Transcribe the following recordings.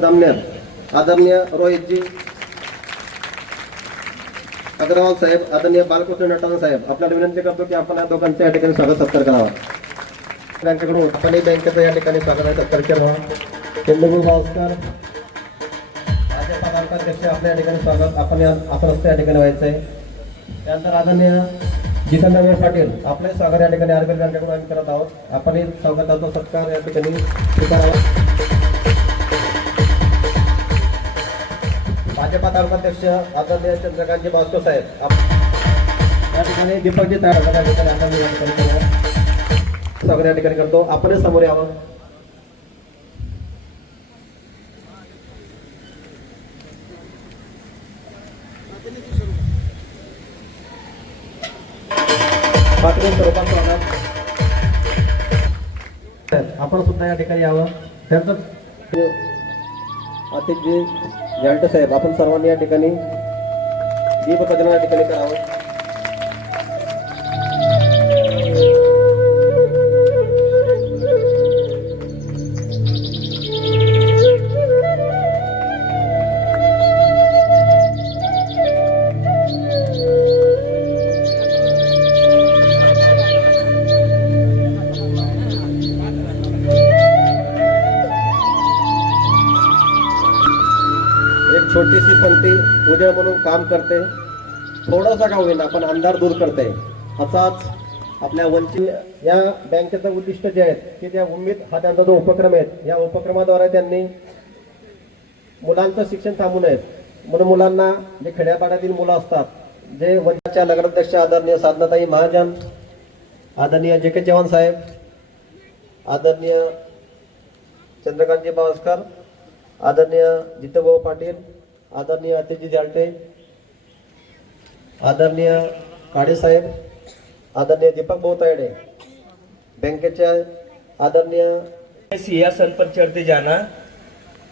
सामन्यात आदरणीय रोहितजी अग्रवाल साहेब, आदरणीय बालकृष्ण नटाना साहेब, आपल्याला विनंती करतो की आपण या दोघांचे या ठिकाणी स्वागत सत्कार करावा. बँकेकडून आपणही बँकेचं या ठिकाणी स्वागत सत्कार केला. चंद्रपूर गावस्कर भाजपा अध्यक्ष आपल्या या ठिकाणी स्वागत आपण आसन या ठिकाणी व्हायचं आहे. त्यानंतर आदरणीय जितेंद्र पाटील आपले स्वागत या ठिकाणी आरबीएल बँकेकडून आम्ही करत आहोत. आपणही स्वागताचा सत्कार या ठिकाणी स्वीकारावा. भाजपा तालुकाध्यक्ष आदरणीय चंद्रकांतजी बावस्कर साहेब या ठिकाणी दीपकजी तयार स्वागत या ठिकाणी करतो. आपणच समोर यावं. आपण सुद्धा या ठिकाणी यावं. त्यानंतर अतिथी जालटे साहेब आपण सर्वांनी या ठिकाणी दीपप्रज्वलन या ठिकाणी करावं. छोटीशी पंक्ती उद्या म्हणून काम करते, थोडासा का होईना पण अंधार दूर करते. असाच आपल्या वंचित या बँकेचं उद्दिष्ट जे आहेत की त्या उम्मीद हा त्यांचा जो उपक्रम आहे, या उपक्रमाद्वारे त्यांनी मुलांचं शिक्षण थांबू नये म्हणून मुलांना जे खेड्यापाड्यातील मुलं असतात, जे वंचितच्या नगराध्यक्ष आदरणीय साधनाताई महाजन, आदरणीय जे के चव्हाण साहेब, आदरणीय चंद्रकांतजी बावस्कर, आदरणीय जितेभाऊ पाटील, आदरणीय अतिथी जालटे, आदरणीय काळे साहेब, आदरणीय दीपक भाऊ तायडे, बँकेच्या आदरणीय सिंहासन पर चढ़ते जाना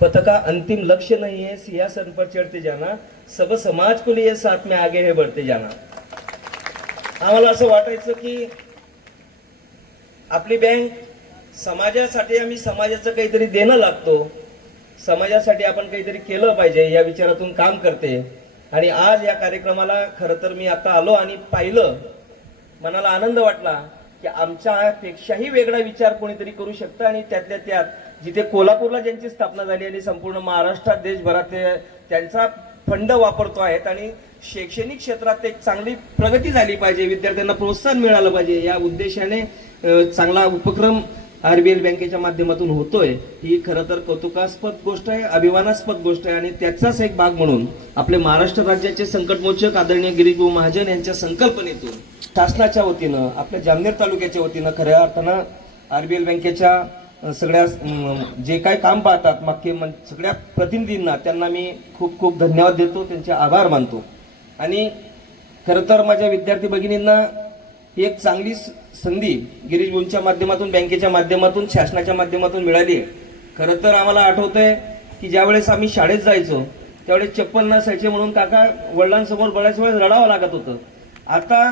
पथ का अंतिम लक्ष्य नहीं है, सिंहासन पर चढ़ते जाना सब समाज को लिए साथ में आगे है बढ़ते जाना. आम्हाला असं वाटायचं की आपली बँक समाजासाठी आम्ही समाजाचं काहीतरी देणं लागतो, समाजासाठी आपण काहीतरी केलं पाहिजे या विचारातून काम करते. आणि आज या कार्यक्रमाला खरं तर मी आता आलो आणि पाहिलं, मनाला आनंद वाटला की आमच्यापेक्षाही वेगळा विचार कोणीतरी करू शकतं. आणि त्यातल्या त्यात जिथे कोल्हापूरला ज्यांची स्थापना झाली आणि संपूर्ण महाराष्ट्रात देशभरात त्यांचा फंड वापरतो आहेत आणि शैक्षणिक क्षेत्रात एक चांगली प्रगती झाली पाहिजे, विद्यार्थ्यांना प्रोत्साहन मिळालं पाहिजे या उद्देशाने चांगला उपक्रम आरबीएल बँकेच्या माध्यमातून होतोय. ही खरं तर कौतुकास्पद गोष्ट आहे, अभिमानास्पद गोष्ट आहे. आणि त्याचाच एक भाग म्हणून आपले महाराष्ट्र राज्याचे संकटमोचक आदरणीय गिरीशभाऊ महाजन यांच्या संकल्पनेतून शासनाच्या वतीनं आपल्या जामनेर तालुक्याच्या वतीनं खऱ्या अर्थानं आरबीएल बँकेच्या सगळ्या जे काही काम पाहतात मागचे सगळ्या प्रतिनिधींना त्यांना मी खूप खूप धन्यवाद देतो, त्यांचे आभार मानतो. आणि खरं तर माझ्या विद्यार्थी भगिनींना ही एक चांगली संधी गिरीश भाऊंच्या माध्यमातून, बँकेच्या माध्यमातून, शासनाच्या माध्यमातून मिळाली आहे. खरं तर आम्हाला आठवतंय की ज्यावेळेस आम्ही शाळेत जायचो त्यावेळेस चप्पल नसायचे म्हणून काका वडिलांसमोर बऱ्याच वेळेस रडावं लागत होतं. आता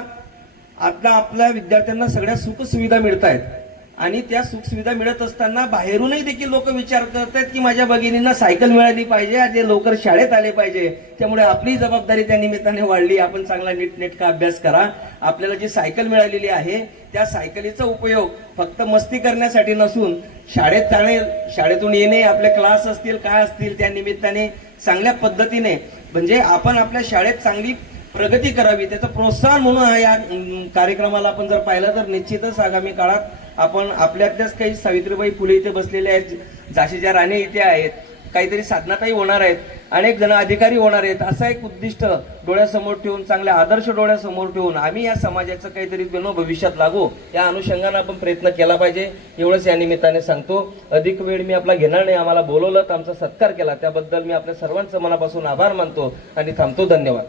आपल्या विद्यार्थ्यांना सगळ्या सुखसुविधा मिळत आहेत आणि त्या सुखसुविधा मिळत असताना बाहेरूनही देखील लोक विचार करत आहेत की माझ्या भगिनींना सायकल मिळाली पाहिजे, ते लवकर शाळेत आले पाहिजे. त्यामुळे आपली जबाबदारी त्या निमित्ताने वाढली. आपण चांगला नीटनेटका अभ्यास करा. आपल्याला जी सायकल मिळालेली आहे त्या सायकलीचा उपयोग फक्त मस्ती करण्यासाठी नसून शाळेतून येणे, आपले क्लास असतील काय असतील त्या निमित्ताने चांगल्या पद्धतीने म्हणजे आपण आपल्या शाळेत चांगली प्रगती करावी त्याचं प्रोत्साहन म्हणून या कार्यक्रमाला आपण जर पाहिलं तर निश्चितच आगामी काळात आपण आपल्यातल्याच काही सावित्रीबाई फुले इथे बसलेले आहेत, झाशीच्या राणी इथे आहेत, काहीतरी साधनाताई होणार आहेत, अनेक जण अधिकारी होणार आहेत. असं एक उद्दिष्ट डोळ्यासमोर ठेवून, चांगले आदर्श डोळ्यासमोर ठेवून आम्ही या समाजाचं काहीतरी भविष्यात लागू या अनुषंगाने आपण प्रयत्न केला पाहिजे एवढंच या निमित्ताने सांगतो. अधिक वेळ मी आपला घेणार नाही. आम्हाला बोलवलं, आमचा सत्कार केला त्याबद्दल मी आपल्या सर्वांचं मनापासून आभार मानतो आणि थांबतो. धन्यवाद.